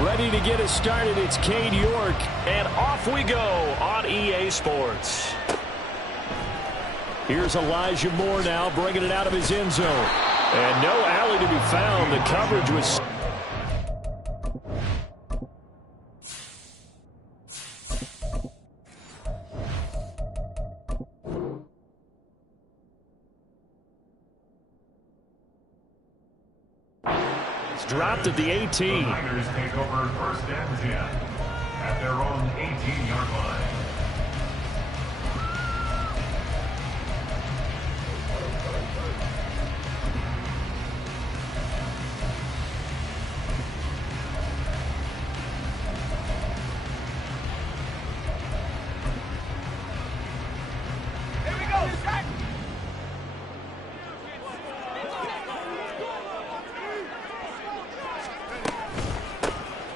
Ready to get us started, it's Cade York. And off we go on EA Sports. Here's Elijah Moore now, bringing it out of his end zone. And no alley to be found. The coverage was... It's dropped at the 18. The Niners take over first and 10 at their own 18-yard line.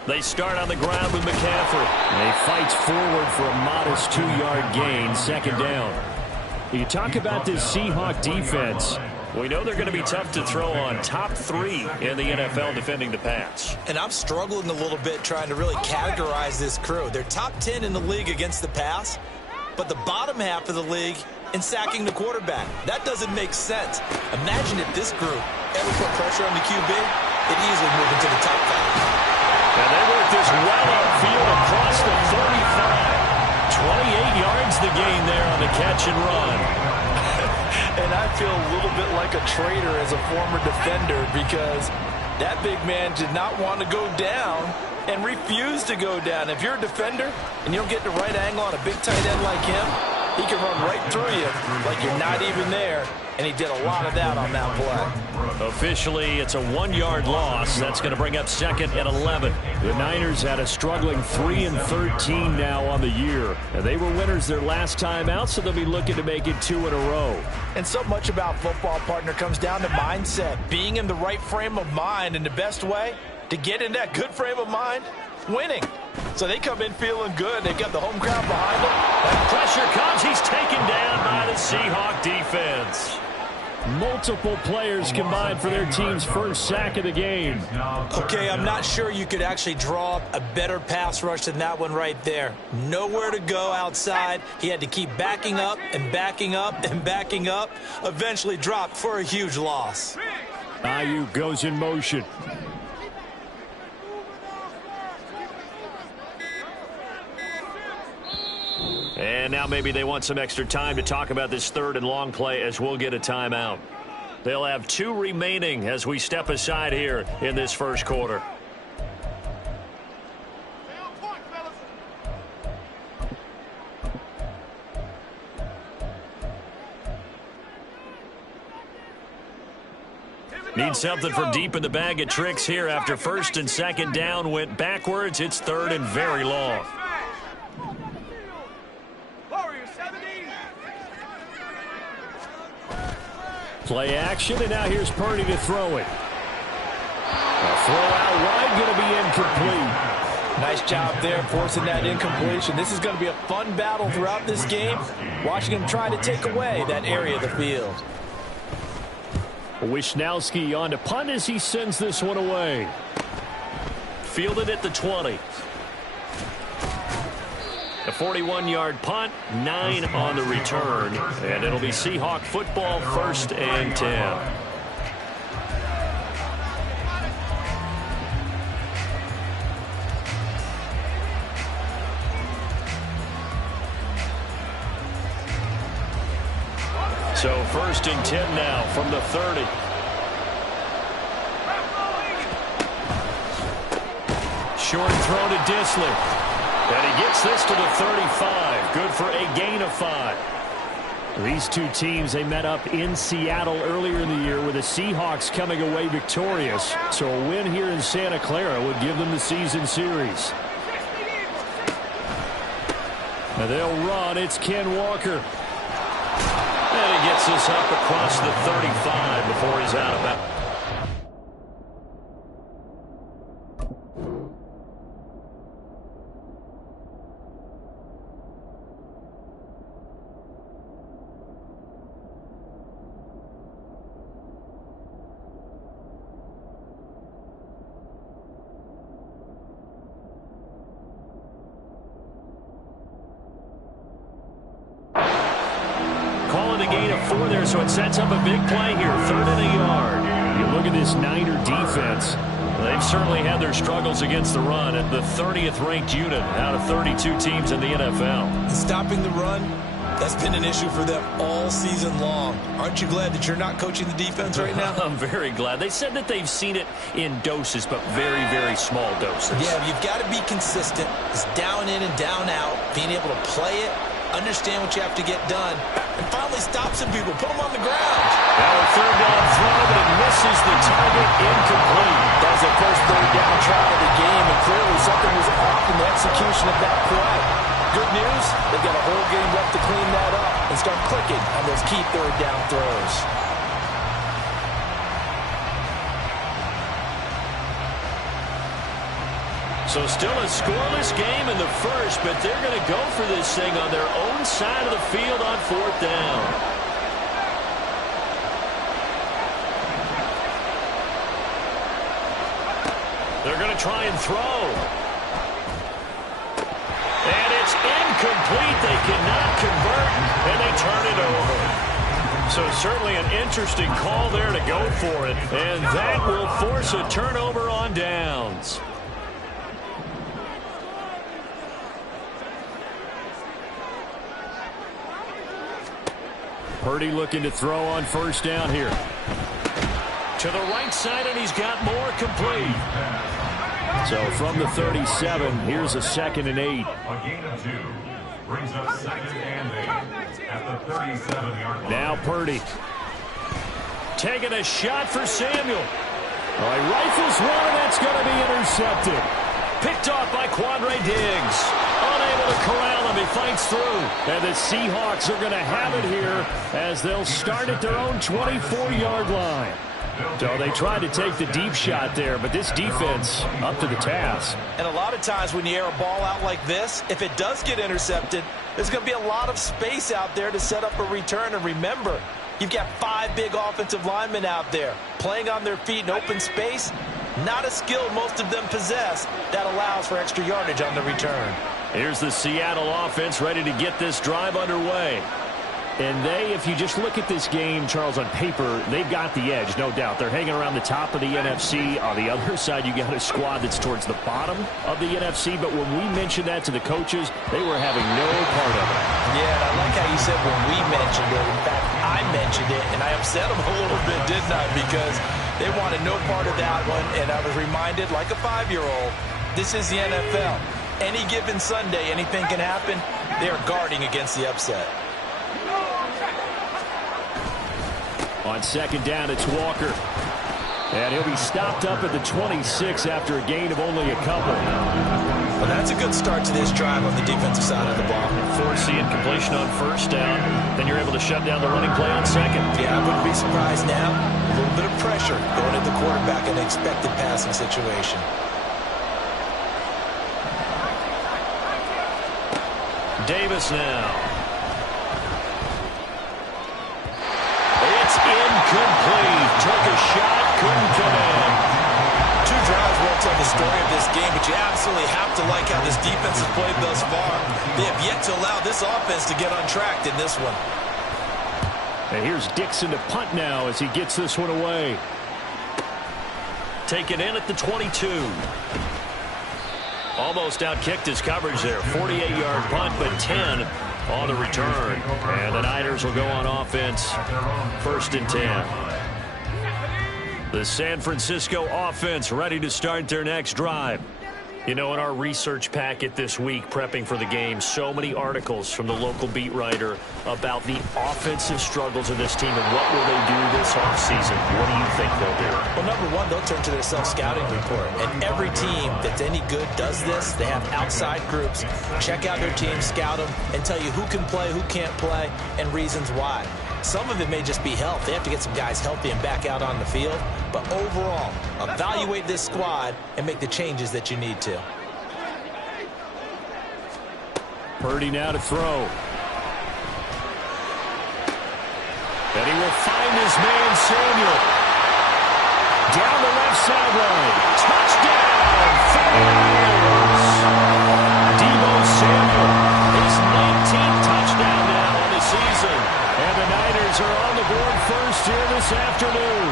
They start on the ground with McCaffrey. And he fights forward for a modest 2-yard gain, second down. You talk about this Seahawk defense. We know they're going to be tough to throw on. Top 3 in the NFL defending the pass. And I'm struggling a little bit trying to really categorize this crew. They're top 10 in the league against the pass, but the bottom half of the league in sacking the quarterback. That doesn't make sense. Imagine if this group ever put pressure on the QB, it easily move into the top 5. And they work this well upfield across the 35. 28 yards the gain there on the catch and run. And I feel a little bit like a traitor as a former defender because that big man did not want to go down and refused to go down. If you're a defender and you don't get the right angle on a big tight end like him, he can run right through you like you're not even there. And he did a lot of that on that play. Officially, it's a 1-yard loss. That's going to bring up second and 11. The Niners had a struggling 3-13 now on the year. And they were winners their last time out, so they'll be looking to make it 2 in a row. And so much about football, partner, comes down to mindset. Being in the right frame of mind, and the best way to get in that good frame of mind, winning. So they come in feeling good. They've got the home crowd behind them. That pressure comes. He's taken down by the Seahawk defense. Multiple players combined for their team's first sack of the game. Okay, I'm not sure you could actually draw up a better pass rush than that one right there. Nowhere to go outside. He had to keep backing up and backing up and backing up. Eventually dropped for a huge loss. Ayuk goes in motion. And now maybe they want some extra time to talk about this third and long play as we'll get a timeout. They'll have 2 remaining as we step aside here in this first quarter. Need something from deep in the bag of tricks here after first and second down went backwards. It's third and very long. Play action, and now here's Purdy to throw it. A throw out wide, going to be incomplete. Nice job there forcing that incompletion. This is going to be a fun battle throughout this game. Watching him try to take away that area of the field. Wishnowski on to punt as he sends this one away. Fielded at the 20. A 41-yard punt, 9 on the return, and it'll be Seahawk football, first and 10. So first and 10 now from the 30. Short throw to Disley. And he gets this to the 35. Good for a gain of 5. These two teams, they met up in Seattle earlier in the year with the Seahawks coming away victorious. So a win here in Santa Clara would give them the season series. And they'll run. It's Ken Walker. And he gets this up across the 35 before he's out of bounds. 4 there, so it sets up a big play here. 3rd and a yard. You look at this Niner defense. They've certainly had their struggles against the run at the 30th ranked unit out of 32 teams in the NFL. Stopping the run, that's been an issue for them all season long. Aren't you glad that you're not coaching the defense right now? I'm very glad. They said that they've seen it in doses, but very, very small doses. Yeah, you've got to be consistent. It's down in and down out, being able to play it, understand what you have to get done, and finally stop some people, put them on the ground. Now a 3rd down throw, but it misses the target, incomplete. That was the first 3rd down try of the game, and clearly something was off in the execution of that play. Good news, they've got a whole game left to clean that up and start clicking on those key 3rd down throws. So still a scoreless game in the first, but they're going to go for this thing on their own side of the field on 4th down. They're going to try and throw. And it's incomplete. They cannot convert, and they turn it over. So certainly an interesting call there to go for it, and that will force a turnover on downs. Purdy looking to throw on 1st down here. To the right side, and he's got more complete. So from the 37, here's a 2nd and 8. A gain of 2 brings up 2nd and 8 at the 37-yard line. Now Purdy. Taking a shot for Samuel. All right, rifles one, and that's going to be intercepted. Picked off by Quandre Diggs. Unable to corral him. He fights through. And the Seahawks are going to have it here as they'll start at their own 24-yard line. So they tried to take the deep shot there, but this defense up to the task. And a lot of times when you air a ball out like this, if it does get intercepted, there's going to be a lot of space out there to set up a return. And remember, you've got 5 big offensive linemen out there playing on their feet in open space. Not a skill most of them possess that allows for extra yardage on the return. Here's the Seattle offense ready to get this drive underway. And they, if you just look at this game, Charles, on paper, they've got the edge, no doubt. They're hanging around the top of the NFC. On the other side, you got a squad that's towards the bottom of the NFC. But when we mentioned that to the coaches, they were having no part of it. Yeah, and I like how you said when we mentioned it. In fact, I mentioned it, and I upset them a little bit, didn't I? Because they wanted no part of that one, and I was reminded, like a 5-year-old, this is the NFL. Any given Sunday, anything can happen. They are guarding against the upset. On 2nd down, it's Walker. And he'll be stopped up at the 26 after a gain of only a couple. Well, that's a good start to this drive on the defensive side of the ball. Force the incompletion on 1st down. Then you're able to shut down the running play on 2nd. Yeah, I wouldn't be surprised now. A little bit of pressure going at the quarterback in an expected passing situation. Davis now. It's incomplete. Took a shot, couldn't come in. 2 drives won't tell the story of this game, but you absolutely have to like how this defense has played thus far. They have yet to allow this offense to get untracked in this one. And here's Dixon to punt now as he gets this one away. Taken in at the 22. Almost outkicked his coverage there. 48-yard punt, but 10 on the return. And the Niners will go on offense. 1st and 10. The San Francisco offense ready to start their next drive. You know, in our research packet this week, prepping for the game, so many articles from the local beat writer about the offensive struggles of this team and what will they do this offseason. What do you think they'll do? Well, number one, they'll turn to their self-scouting report. And every team that's any good does this. They have outside groups. Check out their team, scout them, and tell you who can play, who can't play, and reasons why. Some of it may just be health. They have to get some guys healthy and back out on the field. But overall, evaluate this squad and make the changes that you need to. Purdy now to throw. And he will find his man, Samuel. Down the left sideline. Touchdown, 49ers. Deebo Samuel, his 19th touchdown now on the season. And the Niners are here this afternoon.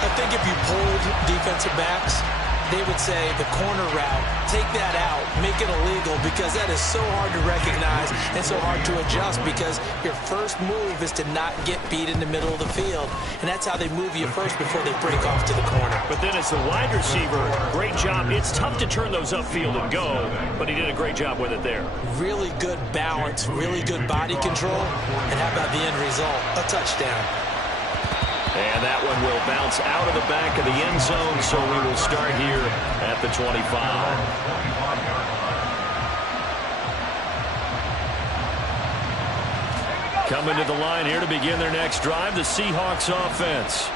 I think if you polled defensive backs, they would say the corner route, take that out, make it illegal, because that is so hard to recognize and so hard to adjust, because your first move is to not get beat in the middle of the field, and that's how they move you first before they break off to the corner. But then as the wide receiver, great job. It's tough to turn those upfield and go, but he did a great job with it there. Really good balance, really good body control, and how about the end result? A touchdown. And that one will bounce out of the back of the end zone, so we will start here at the 25. Coming to the line here to begin their next drive, the Seahawks offense.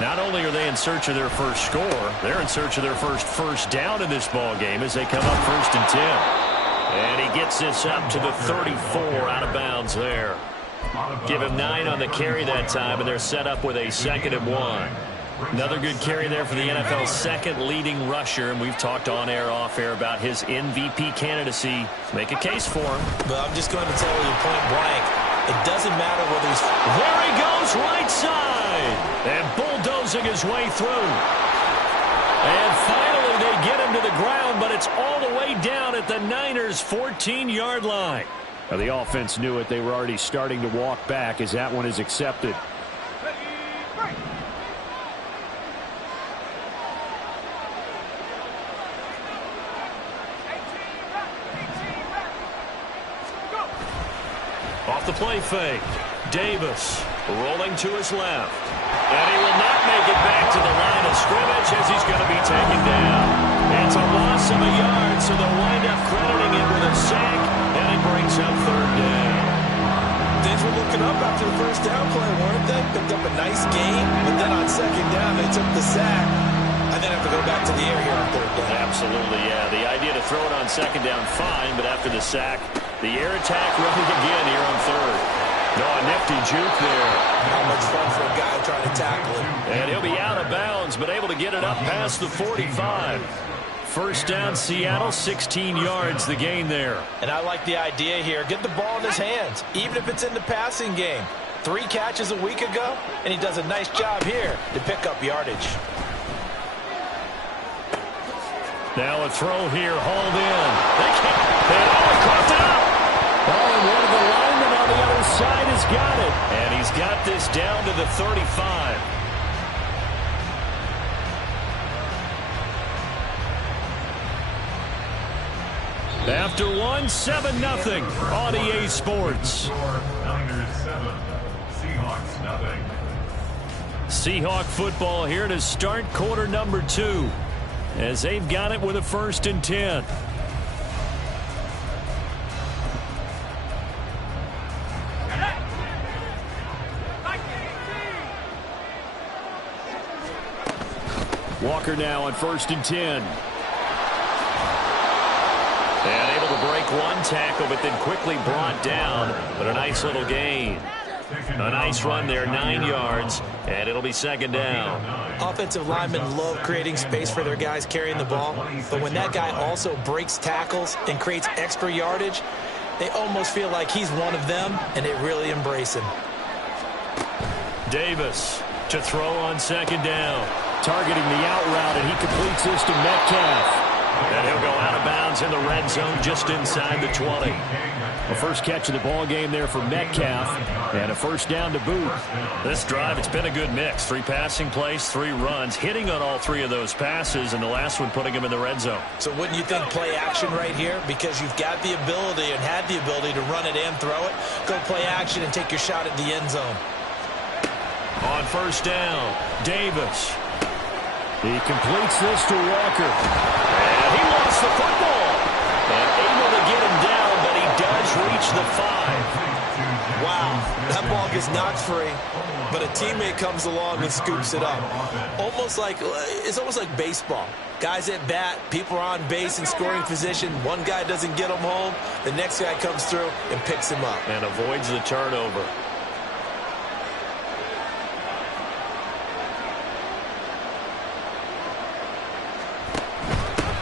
Not only are they in search of their first score, they're in search of their first down in this ball game as they come up 1st and 10. And he gets this up to the 34, out of bounds there. Give him 9 on the carry that time, and they're set up with a 2nd and 1. Another good carry there for the NFL's second leading rusher, and we've talked on air, off air about his MVP candidacy. Make a case for him. But I'm just going to tell you point blank, it doesn't matter whether he's... There he goes, right side, and bulldozing his way through. And finally they get him to the ground, but it's all the way down at the Niners' 14-yard line. Now, the offense knew it. They were already starting to walk back as that one is accepted. Off the play fake, Davis rolling to his left. And he will not make it back to the line of scrimmage as he's going to be taken down. It's a loss of a yard, so they'll wind up crediting it with a sack, and it brings up 3rd down. Things were looking up after the first down play, weren't they? Picked up a nice gain, but then on 2nd down, they took the sack, and then have to go back to the air here on 3rd down. Absolutely, yeah. The idea to throw it on 2nd down, fine, but after the sack, the air attack running again here on 3rd. No, a nifty juke there. Not much fun for a guy trying to tackle him. And he'll be out of bounds, but able to get it up past the 45. 1st down, Seattle, 16 yards the gain there. And I like the idea here. Get the ball in his hands, even if it's in the passing game. 3 catches a week ago, and he does a nice job here to pick up yardage. Now a throw here, hauled in. They crossed it up. Oh, and one of the linemen on the other side has got it. And he's got this down to the 35. After one, 7-0 on EA Sports. Niners 7, Seahawks nothing. Seahawk football here to start quarter number 2 as they've got it with a 1st and 10. Walker now on 1st and 10. And able to break one tackle, but then quickly brought down. But a nice little gain. A nice run there, 9 yards, and it'll be 2nd down. Offensive linemen love creating space for their guys carrying the ball, but when that guy also breaks tackles and creates extra yardage, they almost feel like he's one of them, and they really embrace him. Davis to throw on 2nd down. Targeting the out route, and he completes this to Metcalf. And he'll go out of bounds in the red zone just inside the 20. A first catch of the ball game there for Metcalf, and a 1st down to boot. This drive, it's been a good mix. 3 passing plays, 3 runs, hitting on all 3 of those passes, and the last one putting him in the red zone. So wouldn't you think play action right here? Because you've got the ability and had the ability to run it and throw it. Go play action and take your shot at the end zone. On 1st down, Davis. He completes this to Walker. And he lost the football. And able to get him down, but he does reach the 5. Wow, that ball gets knocked free, but a teammate comes along and scoops it up. It's almost like baseball. Guys at bat, people are on base in scoring position. One guy doesn't get him home. The next guy comes through and picks him up. And avoids the turnover.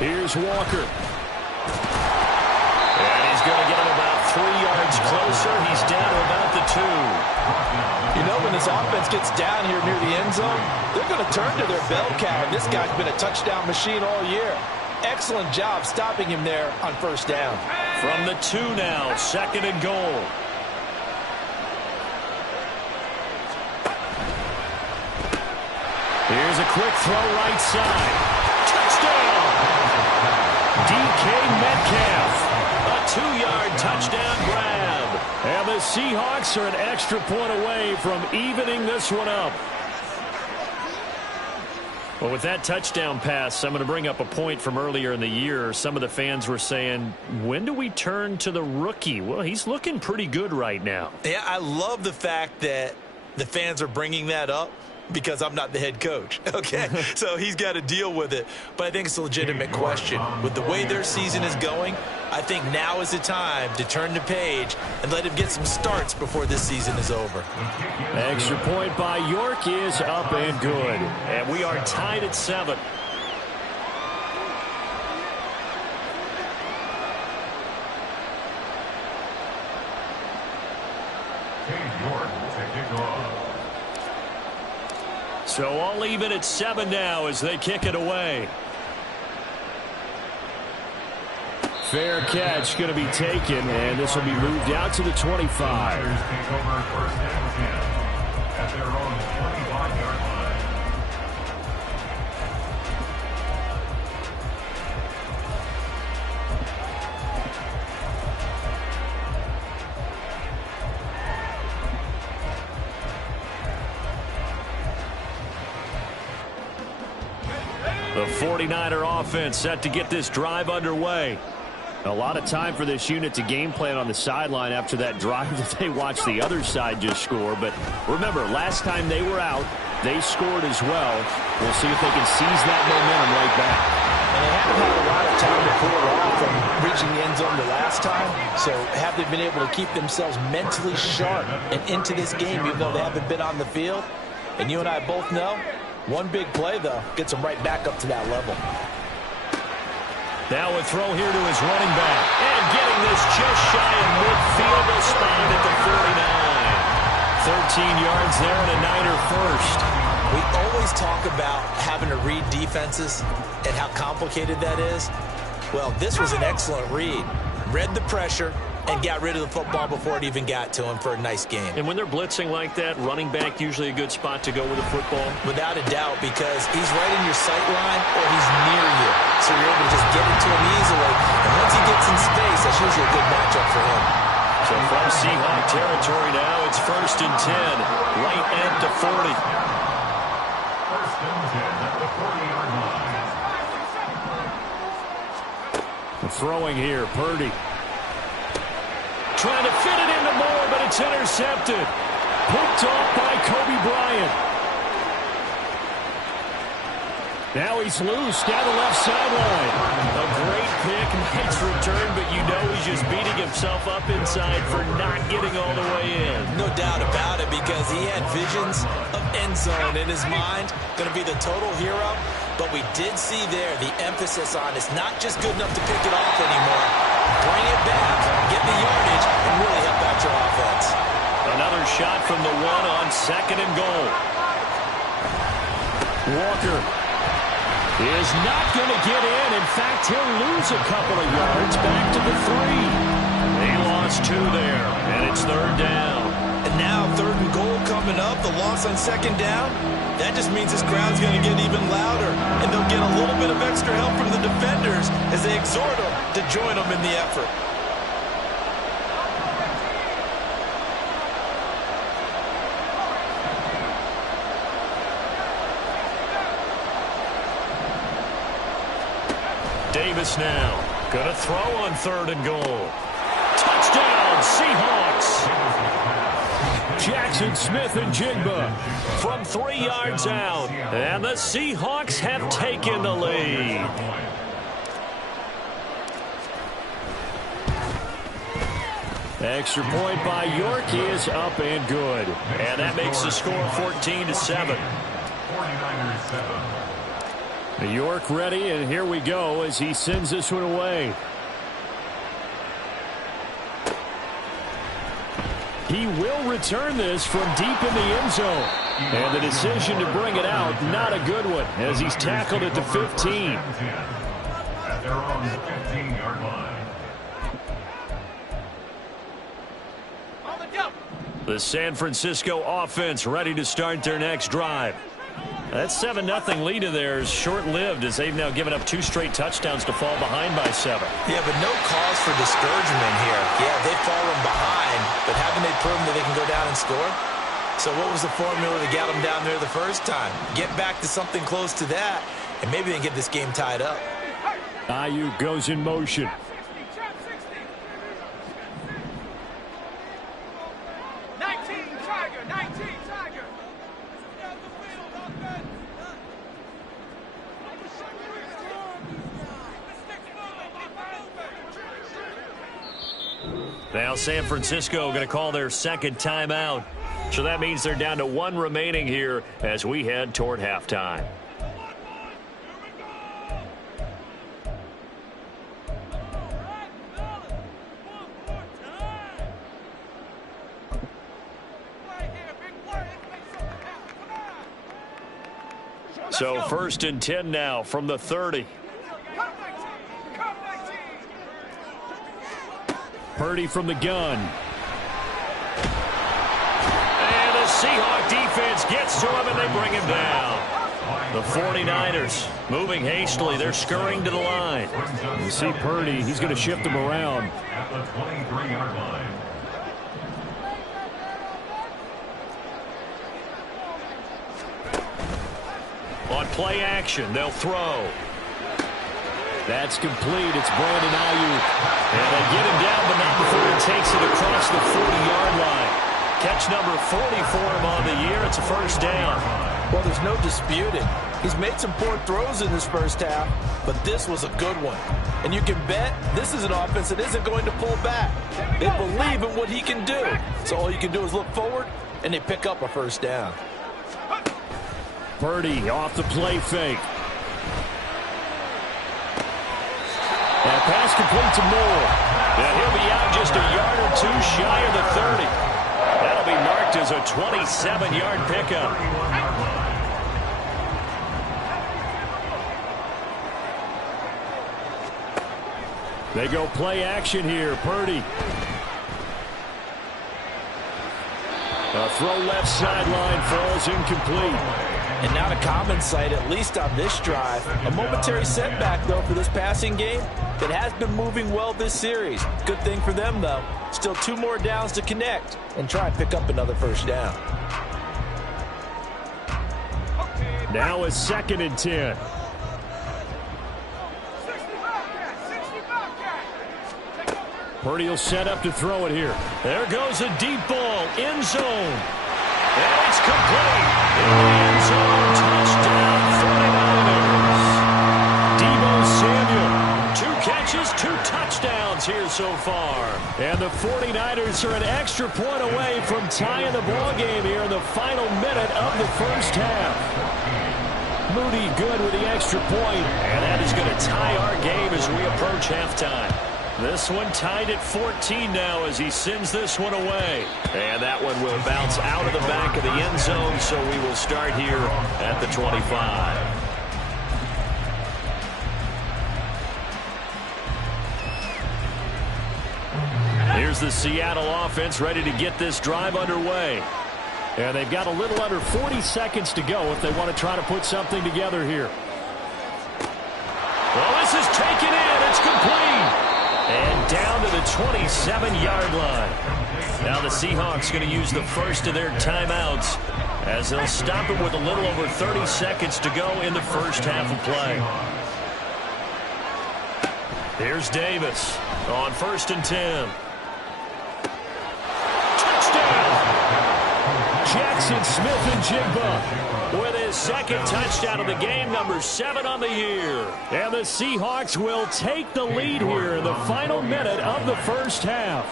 Here's Walker. And he's going to get him about 3 yards inch closer. He's down to about the 2. You know, when this offense gets down here near the end zone, they're going to turn to their bell cow. And this guy's been a touchdown machine all year. Excellent job stopping him there on first down. From the 2 now, 2nd and goal. Here's a quick throw right side. Touchdown! DK Metcalf. A 2-yard touchdown grab. And the Seahawks are an extra point away from evening this one up. Well, with that touchdown pass, I'm going to bring up a point from earlier in the year. Some of the fans were saying, when do we turn to the rookie? Well, he's looking pretty good right now. Yeah, I love the fact that the fans are bringing that up because I'm not the head coach, okay? So he's got to deal with it. But I think it's a legitimate question. With the way their season is going, I think now is the time to turn the page and let him get some starts before this season is over. Extra point by York is up and good. And we are tied at 7. So all even at 7 now as they kick it away. Fair catch going to be taken, and this will be moved out to the 25. Take over 1st and 10 at their own 25-yard line. The 49er offense set to get this drive underway. A lot of time for this unit to game plan on the sideline after that drive that they watched the other side just score. But remember, last time they were out, they scored as well. We'll see if they can seize that momentum right back. And they haven't had a lot of time to pull it off from reaching the end zone the last time. So have they been able to keep themselves mentally sharp and into this game, even though they haven't been on the field? And you and I both know, one big play, though, gets them right back up to that level. Now a throw here to his running back. And getting this just shy of midfield, will spot at the 49. 13 yards there and a Niner first. We always talk about having to read defenses and how complicated that is. Well, this was an excellent read. Read the pressure and got rid of the football before it even got to him for a nice game. And when they're blitzing like that, running back usually a good spot to go with the football? Without a doubt, because he's right in your sight line or he's near you. So you're able to just get it to him easily. And once he gets in space, that's usually a good matchup for him. So from Seahawk territory now, it's 1st and 10. Right at the 40. 1st and 10 at the 40-yard line. Throwing here, Purdy. Trying to fit it into Moore, but it's intercepted. Picked off by Kobe Bryant. Now he's loose down the left sideline. A great pick, nice return, but you know he's just beating himself up inside for not getting all the way in. No doubt about it, because he had visions of end zone in his mind. Going to be the total hero. But we did see there the emphasis on it's not just good enough to pick it off anymore. Bring it back, get the yardage, and really help out your offense. Another shot from the 1 on 2nd and goal. Walker is not going to get in. In fact, he'll lose a couple of yards back to the 3. They lost 2 there, and it's 3rd down. And now 3rd and goal coming up, the loss on 2nd down. That just means this crowd's going to get even louder, and they'll get a little bit of extra help from the defenders as they exhort them to join them in the effort. Davis now going to throw on 3rd and goal. Touchdown, Seahawks. Jackson Smith and Jigba from 3 yards out. And the Seahawks have taken the lead. Extra point by York is up and good. And that makes the score 14-7. 49ers 7. York ready, and here we go as he sends this one away. He will return this from deep in the end zone. And the decision to bring it out, not a good one, as he's tackled at the 15. At their own 15-yard line. The San Francisco offense ready to start their next drive. That 7-0 lead of theirs short-lived as they've now given up 2 straight touchdowns to fall behind by 7. Yeah, but no cause for discouragement here. Yeah, they've fallen behind, but haven't they proven that they can go down and score? So what was the formula that got them down there the first time? Get back to something close to that, and maybe they get this game tied up. Ayuk goes in motion. Now San Francisco going to call their second timeout. So that means they're down to 1 remaining here as we head toward halftime. So 1st and 10 now from the 30. Purdy from the gun. And the Seahawks defense gets to him and they bring him down. The 49ers moving hastily. They're scurrying to the line. You see Purdy, he's going to shift them around. At the 23-yard line. On play action, they'll throw. That's complete. It's Brandon Ayuk. And they get him down, but not before he takes it across the 40-yard line. Catch number 40 for him on the year. It's a first down. Well, there's no disputing. He's made some poor throws in this first half, but this was a good one. And you can bet this is an offense that isn't going to pull back. They believe in what he can do. So all you can do is look forward, and they pick up a first down. Purdy off the play fake. That pass complete to Moore. And he'll be out just a yard or 2 shy of the 30. That'll be marked as a 27-yard pickup. They go play action here. Purdy. A throw left sideline falls incomplete. And not a common sight, at least on this drive. A momentary setback, though, for this passing game that has been moving well this series. Good thing for them, though. Still 2 more downs to connect and try and pick up another first down. Now a 2nd and 10. Purdy will set up to throw it here. There goes a deep ball, end zone. And it's complete. In the end zone, touchdown 49ers. Deebo Samuel. 2 catches, 2 touchdowns here so far. And the 49ers are an extra point away from tying the ball game here in the final minute of the first half. Moody good with the extra point. And that is going to tie our game as we approach halftime. This one tied at 14 now as he sends this one away. And that one will bounce out of the back of the end zone, so we will start here at the 25. Here's the Seattle offense ready to get this drive underway. And they've got a little under 40 seconds to go if they want to try to put something together here. Well, this is taken in. It's complete. And down to the 27-yard line. Now the Seahawks going to use the first of their timeouts as they'll stop it with a little over 30 seconds to go in the first half of play. Here's Davis on 1st and 10. Touchdown! Jackson Smith-Njigba with his 2nd touchdown of the game, number 7 on the year. And the Seahawks will take the lead here in the final minute of the first half.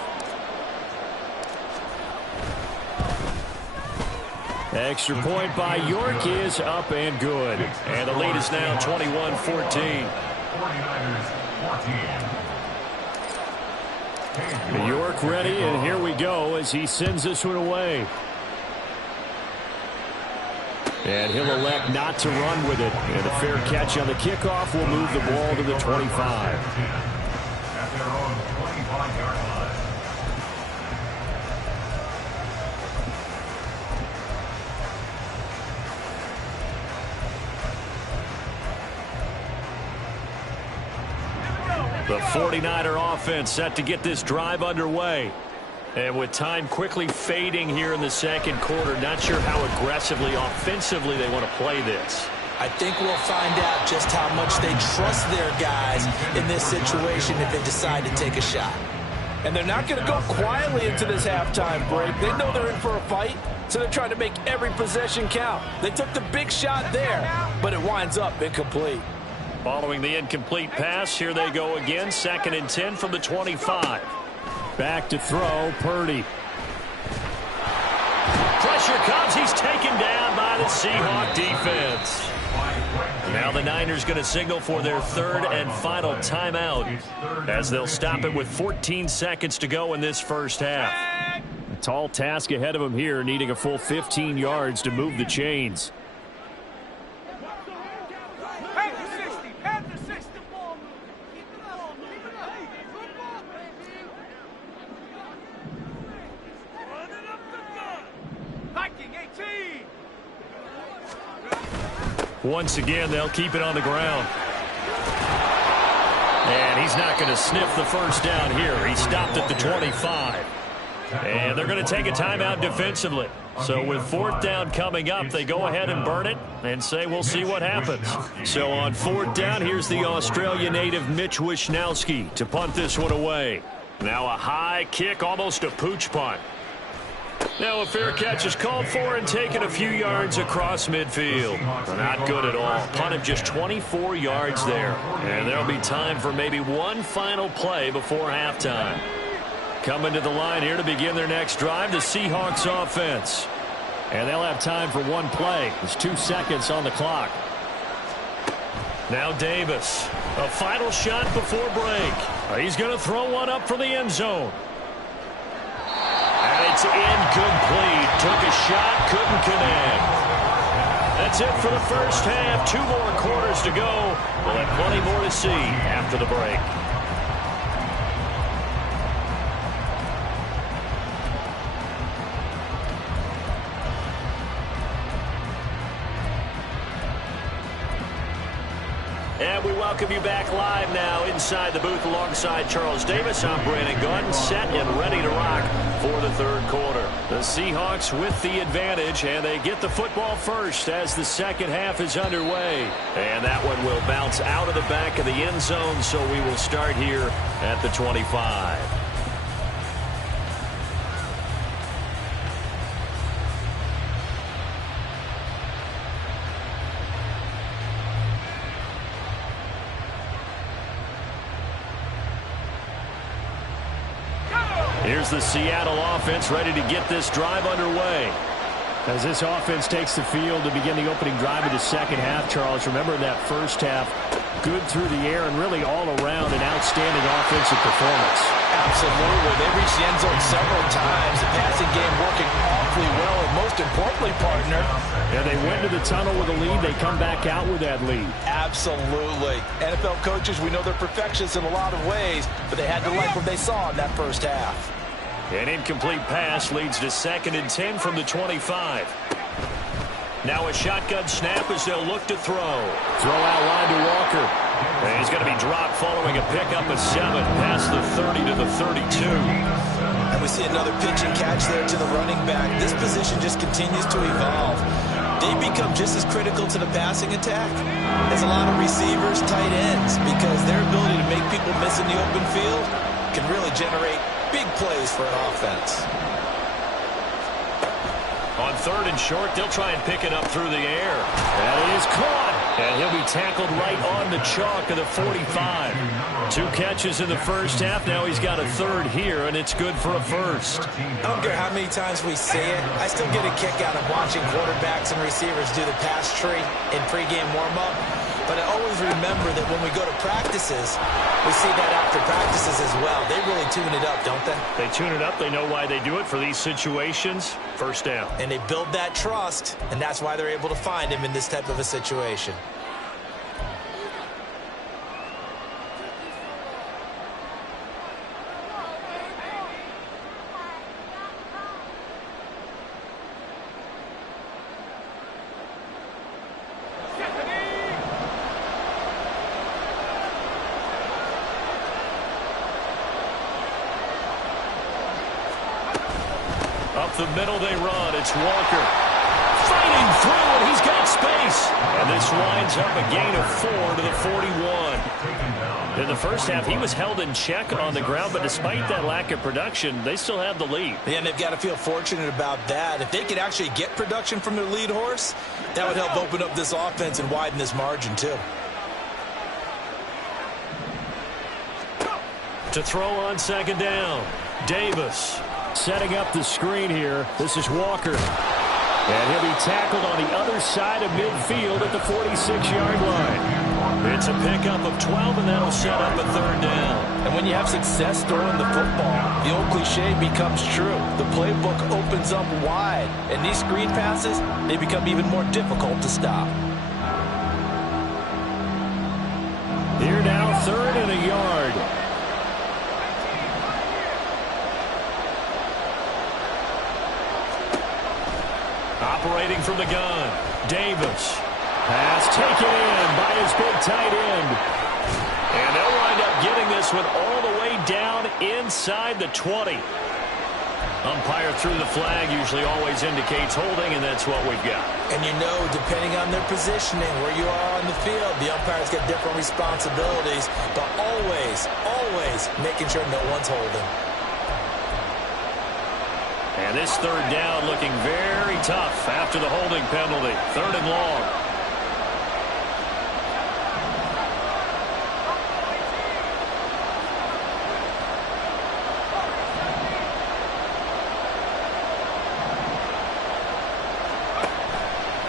Extra point by York is up and good. And the lead is now 21-14. 49ers 14. New York ready, and here we go as he sends this one away. And he'll elect not to run with it. And a fair catch on the kickoff will move the ball to the 25. At their own 25-yard line. The 49er offense set to get this drive underway. And with time quickly fading here in the second quarter, not sure how aggressively, offensively they want to play this. I think we'll find out just how much they trust their guys in this situation if they decide to take a shot. And they're not going to go quietly into this halftime break. They know they're in for a fight, so they're trying to make every possession count. They took the big shot there, but it winds up incomplete. Following the incomplete pass, here they go again, 2nd and 10 from the 25. Back to throw, Purdy. Pressure comes. He's taken down by the Seahawks defense. Now the Niners going to signal for their 3rd and final timeout as they'll stop it with 14 seconds to go in this first half. A tall task ahead of him here, needing a full 15 yards to move the chains. Once again, they'll keep it on the ground. And he's not going to sniff the first down here. He stopped at the 25. And they're going to take a timeout defensively. So with 4th down coming up, they go ahead and burn it and say we'll see what happens. So on 4th down, here's the Australia native Mitch Wishnowsky to punt this one away. Now a high kick, almost a pooch punt. Now a fair catch is called for and taken a few yards across midfield. Not good at all. Punt of just 24 yards there. And there'll be time for maybe one final play before halftime. Coming to the line here to begin their next drive, the Seahawks offense. And they'll have time for one play. There's 2 seconds on the clock. Now Davis. A final shot before break. He's going to throw one up for the end zone. And it's incomplete. Took a shot, couldn't connect. That's it for the first half. 2 more quarters to go. We'll have plenty more to see after the break. And we welcome you back live now inside the booth alongside Charles Davis. I'm Brandon Gordon, set and ready to rock for the 3rd quarter. The Seahawks with the advantage, and they get the football first as the second half is underway. And that one will bounce out of the back of the end zone, so we will start here at the 25. Here's the Seattle offense ready to get this drive underway. As this offense takes the field to begin the opening drive of the second half, Charles, remember in that first half, good through the air and really all around an outstanding offensive performance. Absolutely. They reached the end zone several times. The passing game working awfully well, and most importantly, partner. Yeah, they went to the tunnel with a lead. They come back out with that lead. Absolutely. NFL coaches, we know they're perfectionists in a lot of ways, but they had to like what they saw in that first half. An incomplete pass leads to 2nd and 10 from the 25. Now a shotgun snap as they'll look to throw. Throw out line to Walker. And he's going to be dropped following a pickup of 7 past the 30 to the 32. And we see another pitch and catch there to the running back. This position just continues to evolve. They become just as critical to the passing attack as a lot of receivers, tight ends, because their ability to make people miss in the open field can really generate big plays for an offense. On 3rd and short, they'll try and pick it up through the air. That is caught. And he'll be tackled right on the chalk of the 45. 2 catches in the first half. Now he's got a 3rd here, and it's good for a first. I don't care how many times we say it. I still get a kick out of watching quarterbacks and receivers do the pass tree in pregame warm-up. But I always remember that when we go to practices, we see that after practices as well. They really tune it up, don't they? They tune it up. They know why they do it for these situations. First down. And they build that trust, and that's why they're able to find him in this type of a situation. Up the middle they run. It's Walker. Fighting through, and he's got space. And this winds up a gain of 4 to the 41. In the first half, he was held in check on the ground, but despite that lack of production, they still have the lead. Yeah, and they've got to feel fortunate about that. If they could actually get production from their lead horse, that would help open up this offense and widen this margin, too. To throw on second down, Davis. Setting up the screen here. This is Walker. And he'll be tackled on the other side of midfield at the 46-yard line. It's a pickup of 12, and that'll set up a third down. And when you have success throwing the football, the old cliche becomes true. The playbook opens up wide, and these screen passes, they become even more difficult to stop. Here now, 3rd and a yard. Operating from the gun, Davis. Pass taken in by his big tight end. And they'll wind up getting this one all the way down inside the 20. Umpire threw the flag, usually always indicates holding, and that's what we've got. And you know, depending on their positioning, where you are on the field, the umpires get different responsibilities, but always, always making sure no one's holding. And this third down looking very tough after the holding penalty. 3rd and long.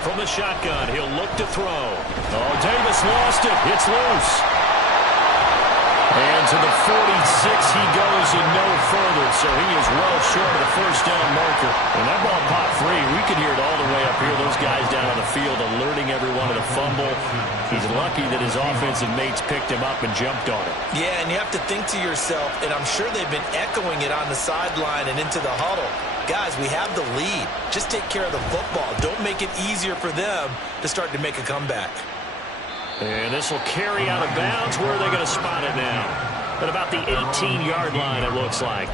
From the shotgun, he'll look to throw. Oh, Davis lost it. It's loose. And to the 46 he goes and no further, so he is well short of the first down marker. And that ball popped free. We could hear it all the way up here. Those guys down on the field alerting everyone of the fumble. He's lucky that his offensive mates picked him up and jumped on it. Yeah, and you have to think to yourself, and I'm sure they've been echoing it on the sideline and into the huddle. Guys, we have the lead. Just take care of the football. Don't make it easier for them to start to make a comeback. And this will carry out of bounds. Where are they going to spot it now? At about the 18-yard line, it looks like.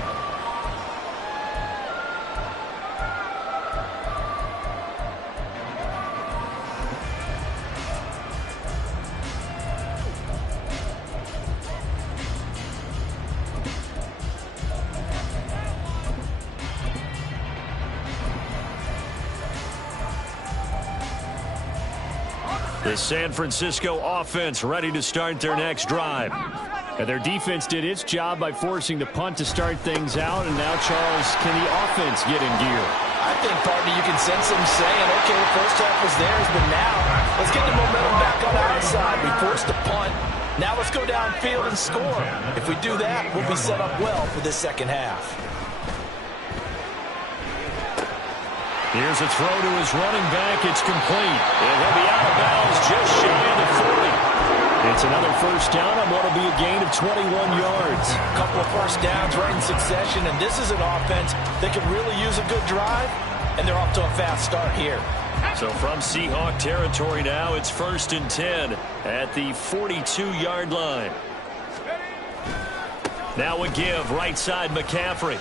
The San Francisco offense ready to start their next drive. And their defense did its job by forcing the punt to start things out. And now, Charles, can the offense get in gear? I think, partner, you can sense them saying, okay, the first half was theirs, but now let's get the momentum back on our side. We forced the punt. Now let's go downfield and score. If we do that, we'll be set up well for this second half. Here's a throw to his running back. It's complete. And he'll be out of bounds just shy of the 40. It's another first down on what will be a gain of 21 yards. A couple of first downs right in succession, and this is an offense that could really use a good drive, and they're off to a fast start here. So from Seahawk territory now, it's 1st and 10 at the 42-yard line. Now a give, right side McCaffrey.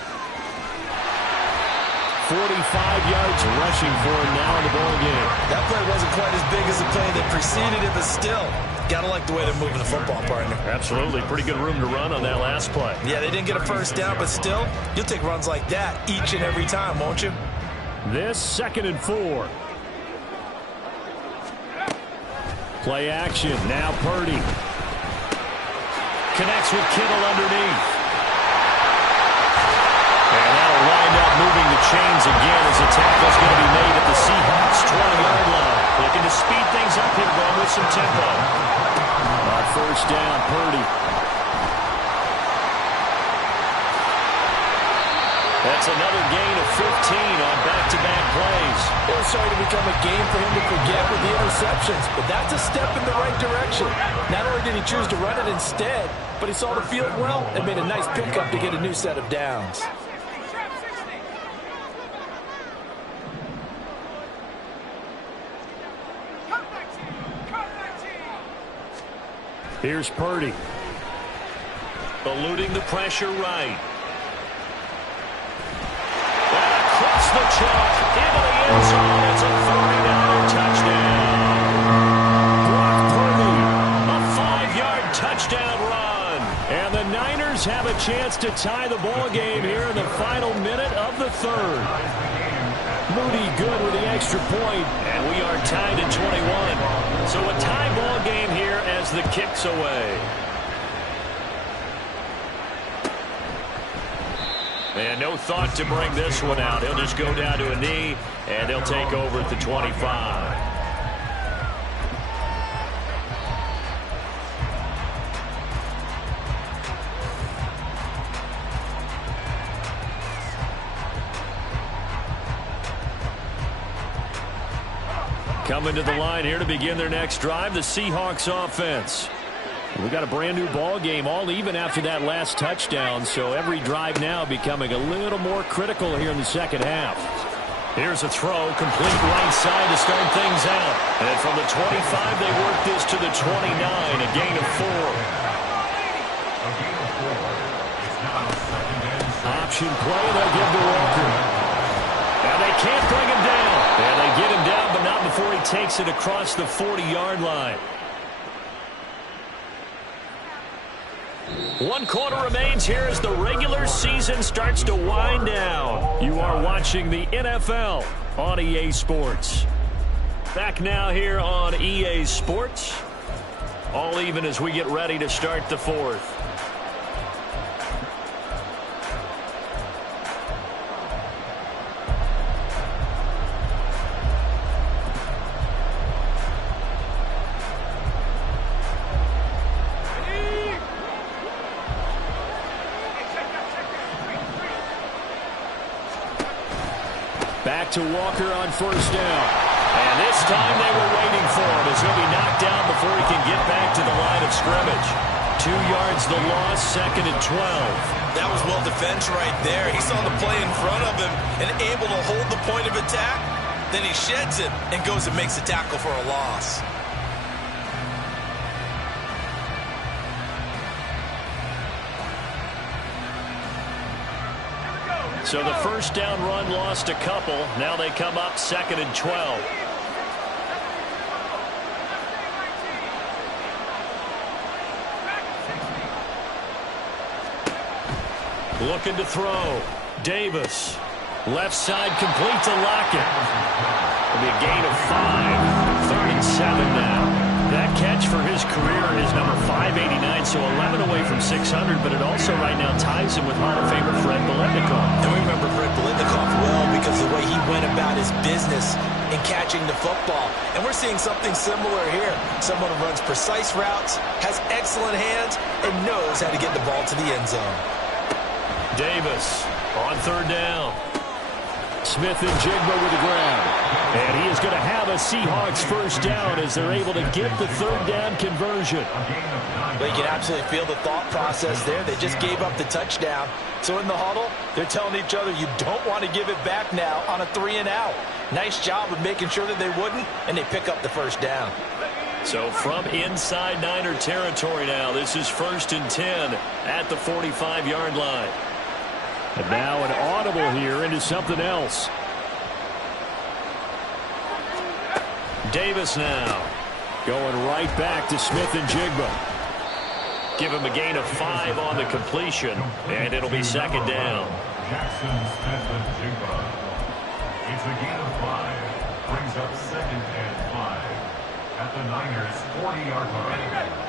45 yards rushing for him now in the ball game. That play wasn't quite as big as the play that preceded it, but still, gotta like the way they're moving the football, partner. Absolutely. Pretty good room to run on that last play. Yeah, they didn't get a first down, but still, you'll take runs like that each and every time, won't you? This 2nd and 4. Play action. Now Purdy. Connects with Kittle underneath. And that'll wind up moving the chains again as the tackle's going to be made at the Seahawks 20-yard line. Looking to speed things up here, going with some tempo. first down, Purdy. That's another gain of 15 on back-to-back plays. It was starting to become a game for him to forget with the interceptions, but that's a step in the right direction. Not only did he choose to run it instead, but he saw the field well and made a nice pickup to get a new set of downs. Here's Purdy. Eluding the pressure right. And across the chalk into the end zone. It's a 49er touchdown. Brock Purdy, a 5-yard touchdown run. And the Niners have a chance to tie the ball game here in the final minute of the third. Moody good with the extra point. And we are tied at 21. So a tie ball game here as the kick's away. And no thought to bring this one out. He'll just go down to a knee, and they'll take over at the 25. Coming to the line here to begin their next drive, the Seahawks offense. We've got a brand new ball game, all even after that last touchdown, so every drive now becoming a little more critical here in the second half. Here's a throw, complete right side to start things out. And from the 25, they work this to the 29, a gain of 4. Option play, they'll give to Walker. And they can't bring him down. And they get him down, but not before he takes it across the 40-yard line. 1 quarter remains here as the regular season starts to wind down. You are watching the NFL on EA Sports. Back now here on EA Sports. All even as we get ready to start the fourth. Back to Walker on first down. And this time they were waiting for him as he'll be knocked down before he can get back to the line of scrimmage. 2 yards the loss, 2nd and 12. That was well defense right there. He saw the play in front of him and able to hold the point of attack. Then he sheds it and goes and makes a tackle for a loss. So the first down run lost a couple. Now they come up 2nd and 12. Looking to throw. Davis. Left side complete to Lockett. It'll be a gain of 5. 3rd and 7 now. That catch for his career is number 589, so 11 away from 600, but it also right now ties him with Hall of Famer Fred Biletnikoff. And we remember Fred Biletnikoff well because of the way he went about his business in catching the football. And we're seeing something similar here. Someone who runs precise routes, has excellent hands, and knows how to get the ball to the end zone. Davis on 3rd down. Smith and Jigba with the grab. And he is going to have a Seahawks first down as they're able to get the 3rd down conversion. But you can absolutely feel the thought process there. They just gave up the touchdown. So in the huddle, they're telling each other, you don't want to give it back now on a 3 and out. Nice job of making sure that they wouldn't, and they pick up the first down. So from inside Niner territory now, this is 1st and 10 at the 45-yard line. And now an audible here into something else. Davis now. Going right back to Smith and Jigba. Give him a gain of 5 on the completion, and it'll be 2nd down. Jackson, Smith, and Jigba. It's a gain of 5. Brings up 2nd and 5 at the Niners' 40-yard line.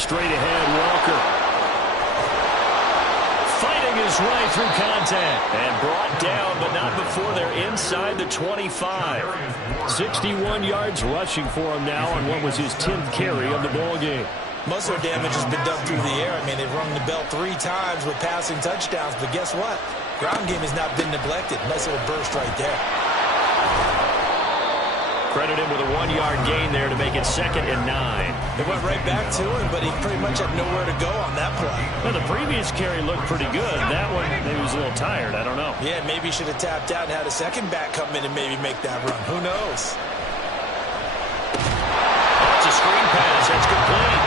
Straight ahead, Walker. Fighting his his way through contact. And brought down, but not before they're inside the 25. 61 yards rushing for him now on what was his 10th carry of the ball game. Most of their damage has been done through the air. I mean, they've rung the bell 3 times with passing touchdowns, but guess what? Ground game has not been neglected. Nice little burst right there. Credit him with a 1-yard gain there to make it 2nd and 9. They went right back to him, but he pretty much had nowhere to go on that play. Well, the previous carry looked pretty good. That one, maybe he was a little tired. I don't know. Yeah, maybe he should have tapped out and had a second back come in and maybe make that run. Who knows? That's a screen pass. That's complete.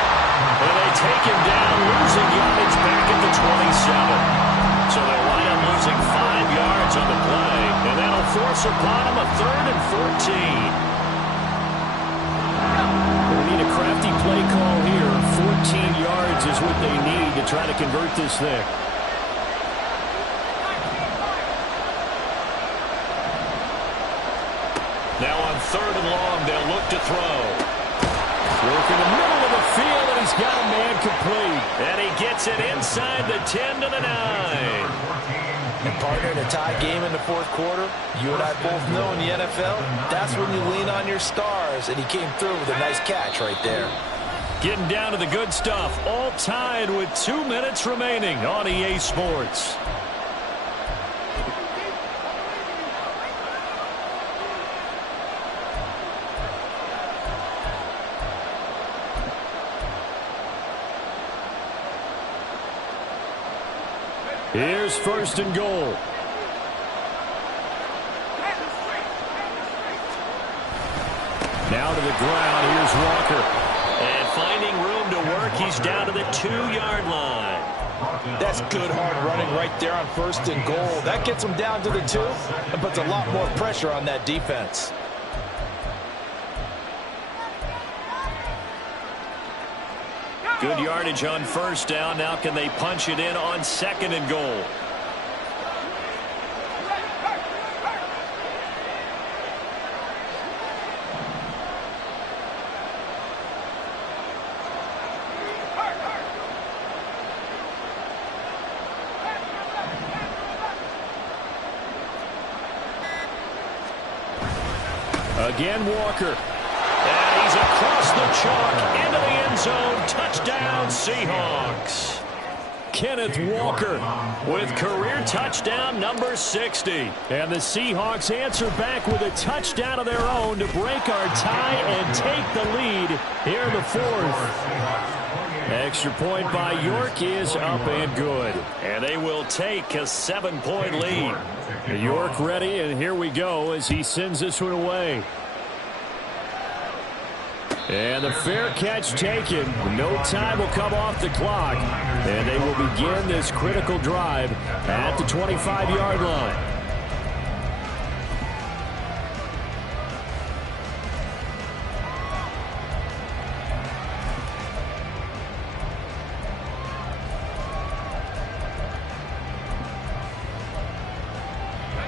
And they take him down, losing yardage back at the 27. So they'll wind up losing 5 yards on the play, and that'll force upon him a 3rd and 14. We need a crafty play call here. 14 yards is what they need to try to convert this thing. Now on 3rd and long, they'll look to throw. Work in the middle of the field, and he's got a man complete. And he gets it inside the 10 to the 9. And partner, in a tie game in the 4th quarter, you and I both know in the NFL, that's when you lean on your stars, and he came through with a nice catch right there. Getting down to the good stuff, all tied with 2 minutes remaining on EA Sports. Here's 1st and goal. Now to the ground. Here's Walker. And finding room to work, he's down to the 2-yard line. That's good hard running right there on 1st and goal. That gets him down to the 2 and puts a lot more pressure on that defense. Good yardage on 1st down. Now can they punch it in on 2nd and goal? Again, Walker. And he's across the chalk into the end zone. Touchdown, Seahawks. Kenneth Walker with career touchdown number 60. And the Seahawks answer back with a touchdown of their own to break our tie and take the lead here in the 4th. Extra point by York is up and good. And they will take a 7-point lead. York ready, and here we go as he sends this one away. And the fair catch taken. No time will come off the clock. And they will begin this critical drive at the 25-yard line.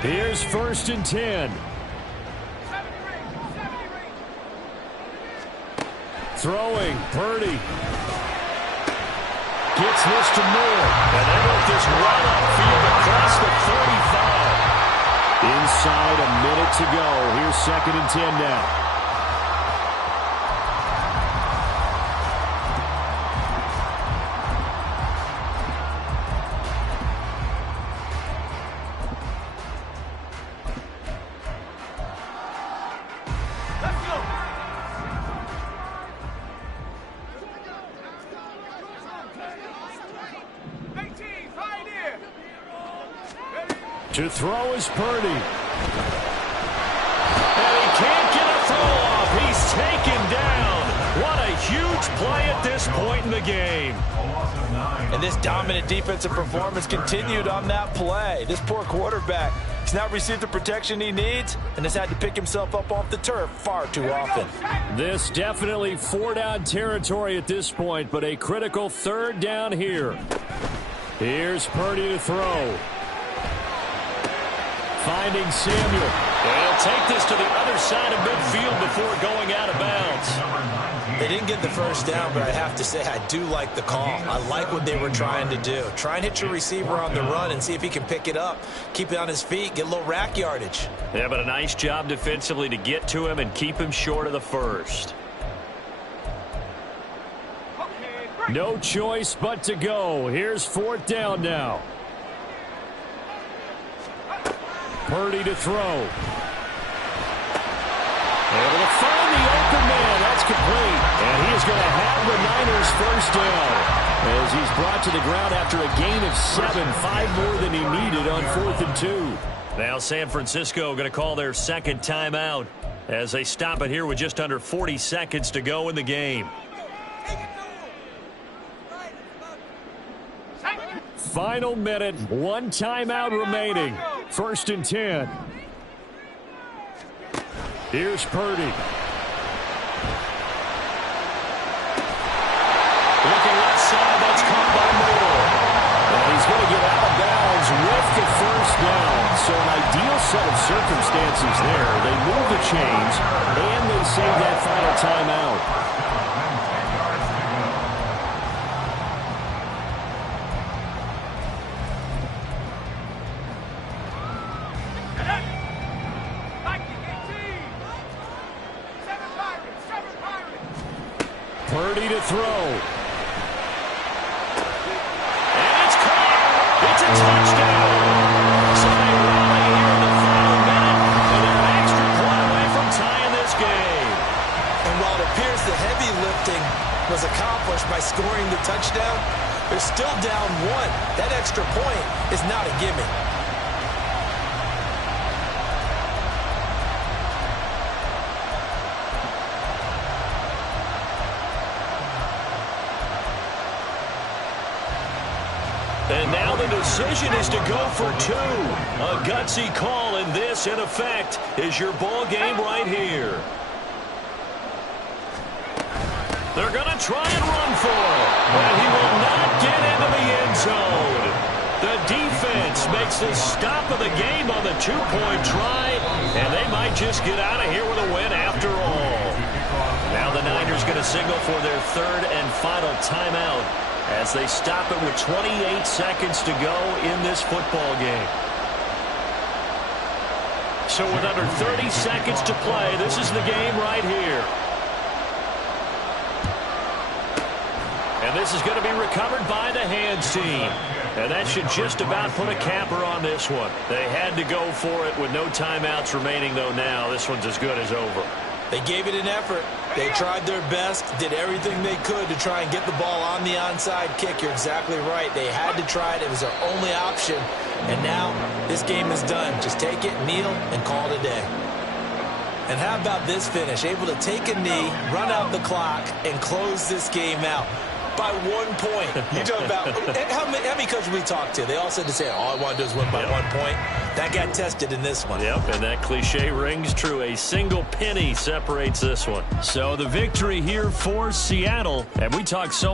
Here's 1st and 10. Throwing, Purdy. Gets this to Moore. And they work this run upfield across the 35. Inside a minute to go. Here's 2nd and 10 now. To throw is Purdy. And he can't get a throw off. He's taken down. What a huge play at this point in the game. And this dominant defensive performance continued on that play. This poor quarterback has not received the protection he needs and has had to pick himself up off the turf far too often. This definitely 4-down territory at this point, but a critical 3rd down here. Here's Purdy to throw. Finding Samuel. They'll take this to the other side of midfield before going out of bounds. They didn't get the first down, but I have to say I do like the call. I like what they were trying to do. Try and hit your receiver on the run and see if he can pick it up, keep it on his feet, get a little rack yardage. Yeah, but a nice job defensively to get to him and keep him short of the first. No choice but to go. Here's fourth down now. Purdy to throw. Able to find the open man. That's complete. And he is going to have the Niners first down as he's brought to the ground after a gain of 7, 5 more than he needed on 4th and 2. Now San Francisco going to call their second timeout as they stop it here with just under 40 seconds to go in the game. Final minute, 1 timeout remaining. 1st and 10. Here's Purdy. Looking left side, that's caught by Moore. And he's going to get out of bounds with the first down. So an ideal set of circumstances there. They move the chains, and they save that final timeout. Purdy to throw. And it's caught. It's a touchdown. So they rally here in the final minute, and they're an extra point away from tying this game. And while it appears the heavy lifting was accomplished by scoring the touchdown, they're still down 1. That extra point is not a gimme. And now the decision is to go for 2. A gutsy call, and this, in effect, is your ball game right here. They're going to try and run for it, but he will not get into the end zone. The defense makes the stop of the game on the 2-point try, and they might just get out of here with a win after all. Now the Niners going to signal for their 3rd and final timeout as they stop it with 28 seconds to go in this football game. So with under 30 seconds to play, this is the game right here. And this is going to be recovered by the hands team. And that should just about put a capper on this one. They had to go for it with no timeouts remaining, though. Now this one's as good as over. They gave it an effort. They tried their best, did everything they could to try and get the ball on the onside kick. You're exactly right. They had to try it. It was their only option. And now this game is done. Just take it, kneel, and call it a day. And how about this finish? Able to take a knee, run out the clock, and close this game out by 1 point. You talk about how many coaches we talked to? They all said the same. All I want to do is win by 1 point. That got tested in this one. Yep, and that cliche rings true. A single penny separates this one. So the victory here for Seattle. And we talk so